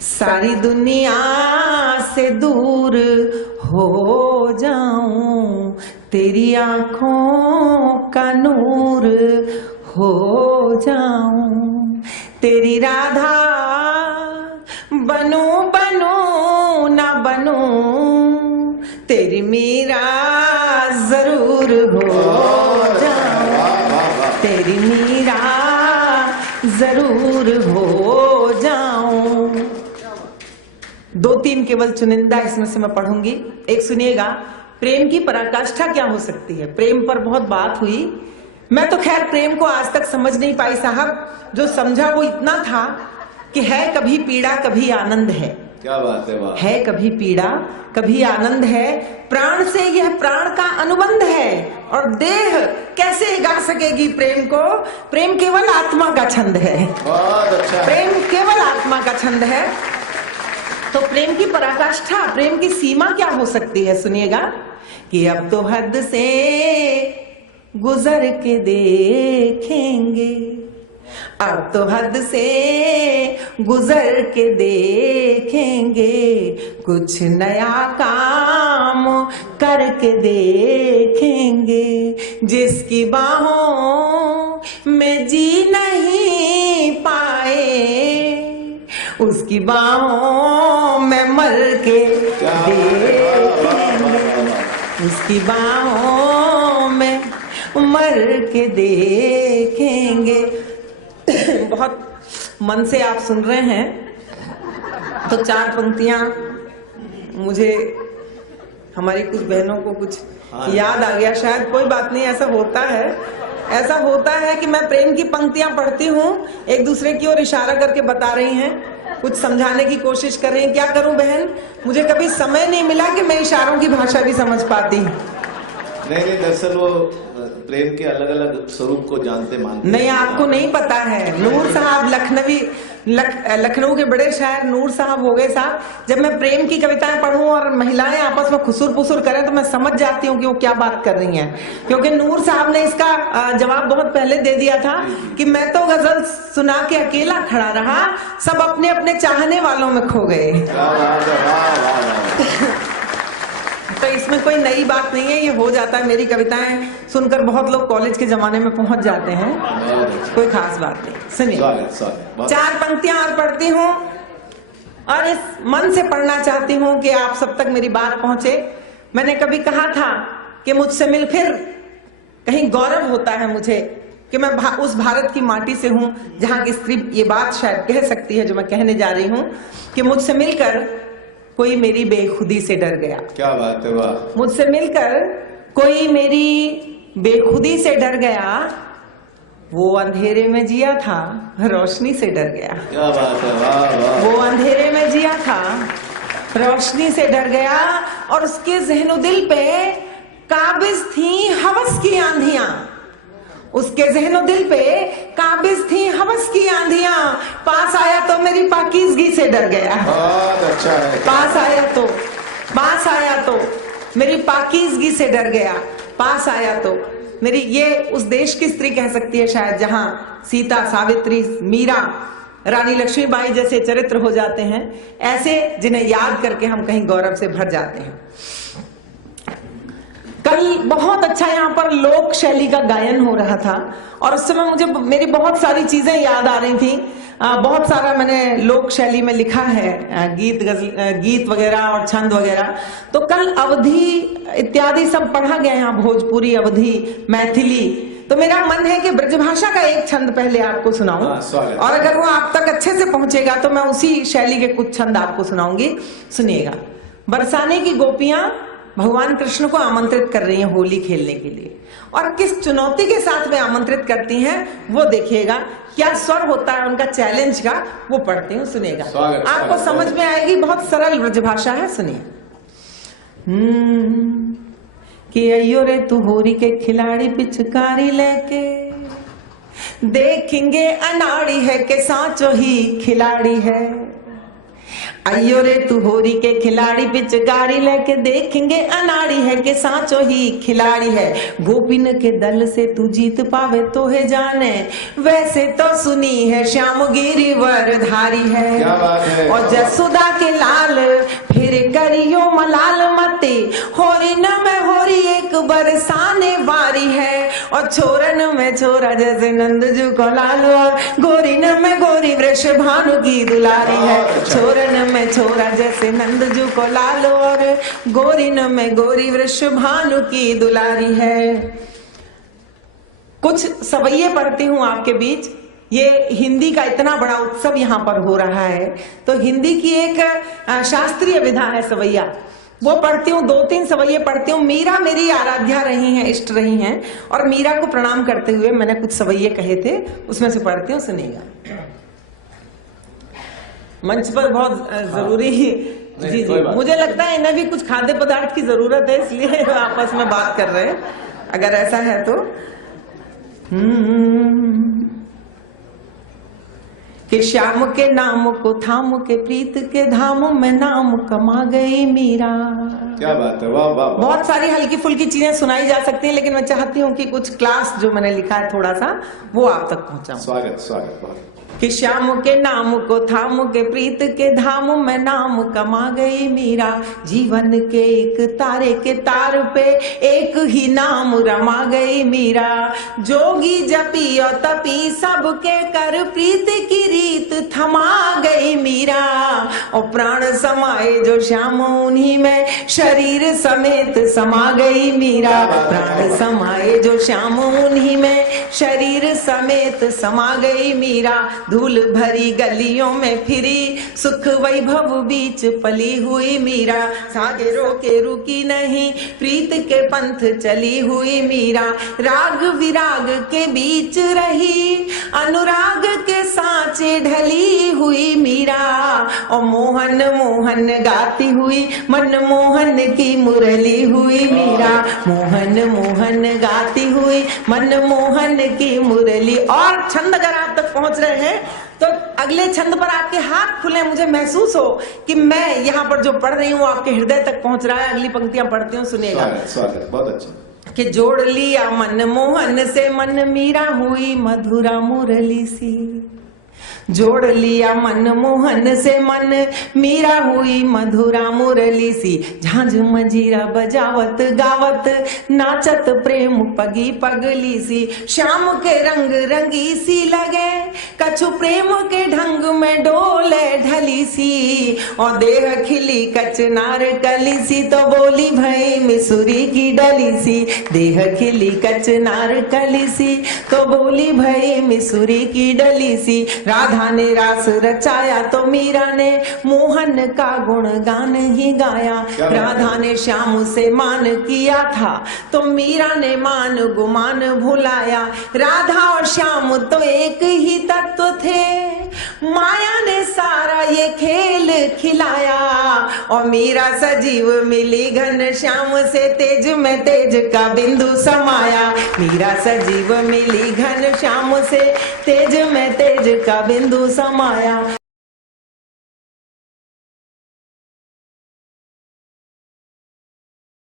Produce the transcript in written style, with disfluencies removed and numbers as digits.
सारी दुनिया से दूर हो जाऊं, तेरी आंखों का नूर हो जाऊं, तेरी राधा बनूं बनूं ना बनूं, तेरी मीरा जरूर हो जाऊं, तेरी मीरा जरूर हो जाऊं। दो तीन केवल चुनिंदा इसमें से मैं पढ़ूंगी। एक सुनिएगा, प्रेम की पराकाष्ठा क्या हो सकती है। प्रेम पर बहुत बात हुई, मैं तो खैर प्रेम को आज तक समझ नहीं पाई साहब। जो समझा वो इतना था कि है कभी पीड़ा कभी आनंद है। क्या बात है, वाह। है कभी पीड़ा कभी आनंद है, प्राण से यह प्राण का अनुबंध है, और देह कैसे गा सकेगी प्रेम को। प्रेम केवल आत्मा का छंद है। बहुत अच्छा। प्रेम केवल आत्मा का छंद है। तो प्रेम की पराकाष्ठा, प्रेम की सीमा क्या हो सकती है, सुनिएगा कि अब तो हद से गुजर के देखेंगे, अब तो हद से गुजर के देखेंगे, कुछ नया काम करके देखेंगे, जिसकी बाहों में जी नहीं पाए उसकी बाहों में मर के देखेंगे, उसकी बाहों में मर के देखेंगे। बहुत मन से आप सुन रहे हैं तो चार पंक्तियां मुझे हमारी कुछ बहनों को कुछ याद आ गया शायद। कोई बात नहीं, ऐसा होता है कि मैं प्रेम की पंक्तियां पढ़ती हूँ, एक दूसरे की ओर इशारा करके बता रही हैं, कुछ समझाने की कोशिश कर रही हैं। क्या करूं बहन, मुझे कभी समय नहीं मिला कि मैं इशारों की भाषा भी समझ पाती। नहीं, दरअसल वो प्रेम के अलग अलग स्वरूप को जानते मानते नहीं, आपको नहीं पता है। नूर साहब लखनऊ के बड़े शायर नूर साहब हो गए साहब। जब मैं प्रेम की कविताएं पढ़ूं और महिलाएं आपस में खुसुर पुसुर करें तो मैं समझ जाती हूँ कि वो क्या बात कर रही हैं, क्योंकि नूर साहब ने इसका जवाब बहुत पहले दे दिया था कि मैं तो गजल सुना के अकेला खड़ा रहा, सब अपने अपने चाहने वालों में खो गए। तो इसमें कोई नई बात नहीं है, ये हो जाता है। मेरी कविताएं सुनकर बहुत लोग कॉलेज के जमाने में पहुंच जाते हैं, कोई खास बात नहीं। सुनिए, चार पंक्तियां और पढ़ती हूँ और इस मन से पढ़ना चाहती हूँ कि आप सब तक मेरी बात पहुंचे। मैंने कभी कहा था कि मुझसे मिल फिर कहीं गौरव होता है मुझे कि मैं उस भारत की माटी से हूँ जहाँ की स्त्री ये बात शायद कह सकती है जो मैं कहने जा रही हूँ कि मुझसे मिलकर कोई मेरी बेखुदी से डर गया। क्या बात है, वाह। मुझसे मिलकर कोई मेरी बेखुदी से डर गया, वो अंधेरे में जिया था रोशनी से डर गया। क्या बात है, वाह वाह। वो अंधेरे में जिया था रोशनी से डर गया, और उसके ज़हनो दिल पे काबिज थी हवस की आंधियां, उसके ज़हनो दिल पे काबिज थी हवस की आंधियां, पास आया तो मेरी पाकीज़गी से डर गया। बहुत अच्छा है। पास आया तो मेरी पाकीज़गी से डर गया, पास आया तो मेरी, ये उस देश की स्त्री कह सकती है शायद जहां सीता, सावित्री, मीरा, रानी लक्ष्मीबाई जैसे चरित्र हो जाते हैं, ऐसे जिन्हें याद करके हम कहीं गौरव से भर जाते हैं। कल बहुत अच्छा यहाँ पर लोक शैली का गायन हो रहा था और उस समय मुझे मेरी बहुत सारी चीजें याद आ रही थी। बहुत सारा मैंने लोक शैली में लिखा है, गीत वगैरह और छंद वगैरह। तो कल अवधी इत्यादि सब पढ़ा गया यहाँ, भोजपुरी, अवधी, मैथिली। तो मेरा मन है कि ब्रजभाषा का एक छंद पहले आपको सुनाऊं, और अगर वो आप तक अच्छे से पहुंचेगा तो मैं उसी शैली के कुछ छंद आपको सुनाऊंगी। सुनिएगा। बरसाने की गोपियां भगवान कृष्ण को आमंत्रित कर रही हैं होली खेलने के लिए, और किस चुनौती के साथ वे आमंत्रित करती हैं वो देखिएगा। क्या स्वर होता है उनका चैलेंज का, वो पढ़ती हूँ, सुनिएगा। आपको समझ में आएगी, बहुत सरल ब्रजभाषा है, सुनिए। कि अयो रे तू होरी के खिलाड़ी पिचकारी लेके, देखेंगे अनाड़ी है के सांचो ही खिलाड़ी है। अयो रे तू होरी के खिलाड़ी पिचकारी लेके देखेंगे अनाड़ी है कि सांचो ही खिलाड़ी है। गोपिन के दल से तू जीत पावे तो है जाने, वैसे तो सुनी है श्याम गिरिवर धारी है। क्या बात है। और जसोदा के लाल फिर करियो मलाल मते, होरी न में होरी एक बरसाने वारी है। और छोरन में छोरा जैसे नंदजू को लाल, और गोरी न में गोरी वृष भानु की दुलारी है। छोरन में छोरा जैसे नंदजू को लाल, और गोरीन में गोरी वृष भानु की दुलारी है। कुछ सवैये पढ़ती हूँ आपके बीच। ये हिंदी का इतना बड़ा उत्सव यहाँ पर हो रहा है, तो हिंदी की एक शास्त्रीय विधा है सवैया, वो पढ़ती हूँ। 2-3 सवैये पढ़ती हूँ। मीरा मेरी आराध्या रही हैं, इष्ट रही हैं, और मीरा को प्रणाम करते हुए मैंने कुछ सवैये कहे थे, उसमें से पढ़ती हूँ, सुनिएगा। मंच पर बहुत जरूरी जी जी, मुझे लगता है इन्हें भी कुछ खाद्य पदार्थ की जरूरत है, इसलिए आपस में बात कर रहे हैं, अगर ऐसा है तो। कि श्याम के नाम को थाम के प्रीत के धाम में नाम कमा गई मीरा। क्या बात है, वाह वाह। बहुत सारी हल्की फुल्की चीजें सुनाई जा सकती हैं, लेकिन मैं चाहती हूँ कि कुछ क्लास जो मैंने लिखा है थोड़ा सा वो आप तक पहुंचाऊं। स्वागत स्वागत बहुत। कि श्याम के नाम को थाम के प्रीत के धाम में नाम कमा गई मीरा। जीवन के एक तारे के तार पे एक ही नाम रमा गई मीरा। जोगी जपी और तपी सबके कर प्रीत की रीत थमा गई मीरा। और प्राण समाए जो श्याम उन्हीं में शरीर समेत समा गई मीरा। प्राण समाए जो श्याम उन्हीं में शरीर समेत समा गई मीरा। धूल भरी गलियों में फिरी सुख वैभव बीच पली हुई मीरा। सागरों के रुकी नहीं प्रीत के पंथ चली हुई मीरा। राग विराग के बीच रही अनुराग के सांचे ढली हुई मीरा। और मोहन मोहन गाती हुई मन मोहन की मुरली हुई मीरा। मोहन मोहन गाती हुई मन मोहन की मुरली। और छंद अगर आप तक पहुंच रहे हैं तो अगले छंद पर आपके हाथ खुले, मुझे महसूस हो कि मैं यहाँ पर जो पढ़ रही हूँ आपके हृदय तक पहुंच रहा है। अगली पंक्तियां पढ़ती हूँ, सुनिएगा। स्वागत स्वागत, बहुत अच्छा। कि जोड़ लिया मन मोहन से मन मीरा हुई मधुरा मुरली सी। जोड़ लिया मन मोहन से मन मीरा हुई मधुरा मुरली सी। झांझ मंजीरा बजावत गावत नाचत प्रेम पगी पगली सी। श्याम के रंग रंगी सी लगे कछु प्रेम के ढंग में डोले ढली सी। और देह खिली कचनार कली सी तो बोली भई मिसुरी की डली सी। देह खिली कचनार कली सी तो बोली भई मिसुरी की डली सी। राधा ने रास रचाया तो मीरा ने मोहन का गुणगान ही गाया। राधा ने श्याम से मान किया था तो मीरा ने मान गुमान भुलाया। राधा और श्याम तो एक ही तत्व थे, माया ने सारा ये खेल खिलाया। और मीरा सजीव मिली घन श्याम से तेज में तेज का बिंदु समाया। मीरा सजीव मिली घन श्याम से तेज में तेज का बिंदु समाया।